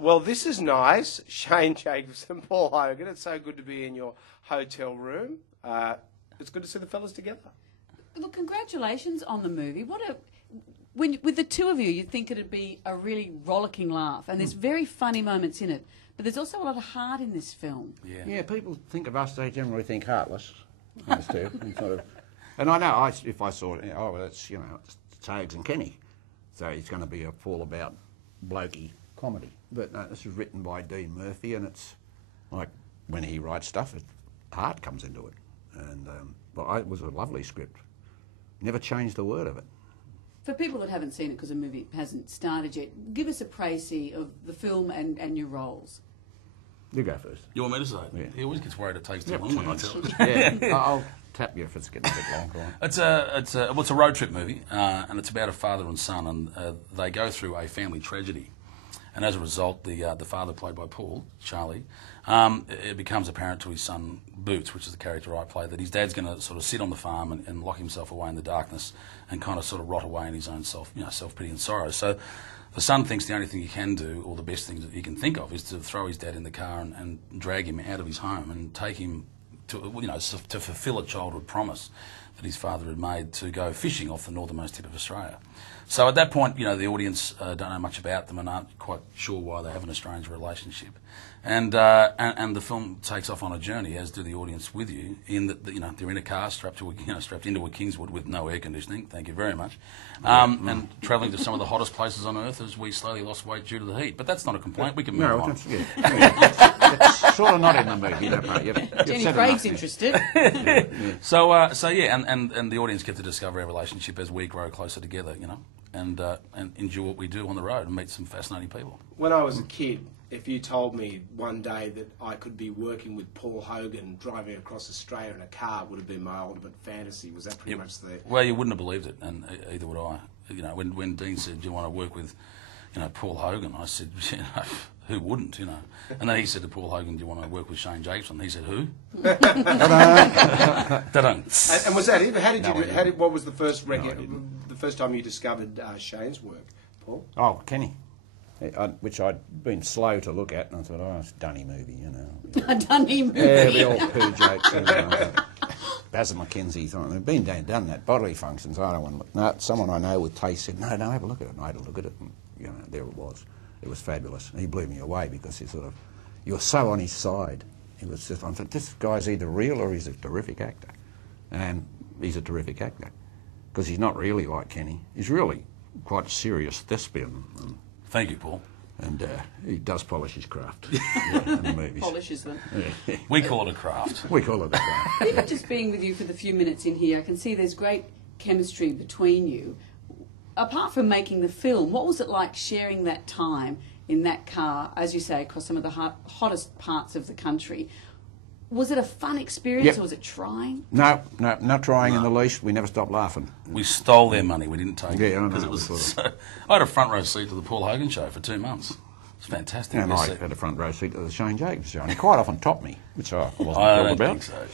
Well, this is nice. Shane Jacobs and Paul Hogan. It's so good to be in your hotel room. It's good to see the fellas together. Look, congratulations on the movie. With the two of you, you'd think it'd be a really rollicking laugh, and there's very funny moments in it. But there's also a lot of heart in this film. Yeah, people think of us, they generally think heartless. Us too. And I know, if I saw it, oh, well, it's, it's Hogs and Kenny. So it's going to be all about blokey comedy. But no, this is written by Dean Murphy, and it's like when he writes stuff, heart comes into it. And it was a lovely script. Never changed a word of it. For people that haven't seen it because the movie hasn't started yet, give us a précis of the film and your roles. You go first. You want me to say it? Yeah. He always gets worried it takes too long when I tell it. Yeah, I'll tap you if it's getting a bit long. It's a road trip movie, and it's about a father and son, and they go through a family tragedy. And as a result, the father, played by Paul, Charlie, it becomes apparent to his son, Boots, which is the character I play, that his dad's going to sort of sit on the farm and lock himself away in the darkness and kind of sort of rot away in his own self-pity and sorrow. So the son thinks the only thing he can do, or the best thing that he can think of, is to throw his dad in the car and drag him out of his home and take him to fulfil a childhood promise that his father had made to go fishing off the northernmost tip of Australia. So at that point, the audience don't know much about them and aren't quite sure why they have an estranged relationship. And the film takes off on a journey, as do the audience with you, in that they're in a car strapped into a Kingswood with no air conditioning. Thank you very much, and travelling to some of the hottest places on earth as we slowly lost weight due to the heat. But that's not a complaint. We can move on. It's sort of not in the movie, that part. Jenny Craig's interested. So and the audience get to discover our relationship as we grow closer together, and enjoy what we do on the road and meet some fascinating people. When I was a kid, if you told me one day that I could be working with Paul Hogan driving across Australia in a car, would have been my ultimate fantasy. Was that pretty much the... Well, you wouldn't have believed it, and either would I. When Dean said, do you want to work with, Paul Hogan, I said, who wouldn't, And then he said to Paul Hogan, do you want to work with Shane Jacobs? And he said, who? And was that it? What was the first the first time you discovered Shane's work, Paul? Oh, Kenny. Which I'd been slow to look at, and I thought, oh, it's a dunny movie, A dunny movie. Yeah, the old poo jokes. Basil McKenzie's on it. They've been done that. Bodily functions, I don't want to look. No, someone I know with taste said, no, have a look at it. And I had a look at it, and, there it was. It was fabulous. And he blew me away because you were so on his side. He was just, I thought, this guy's either real or he's a terrific actor. And he's a terrific actor. Because he's not really like Kenny. He's really quite a serious thespian. Thank you, Paul. And he does polish his craft in the movies. Polishes them. Yeah. We call it a craft. We call it a craft. Even just being with you for the few minutes in here, I can see there's great chemistry between you. Apart from making the film, what was it like sharing that time in that car, as you say, across some of the hottest parts of the country? Was it a fun experience or was it trying? No, not trying in the least. We never stopped laughing. We stole their money. We didn't take it. Yeah, I know. Because it was I had a front row seat to the Paul Hogan show for 2 months. It's fantastic. And I had a front row seat to the Shane Jacobs show. And he quite often topped me, which I wasn't thrilled about. Think so.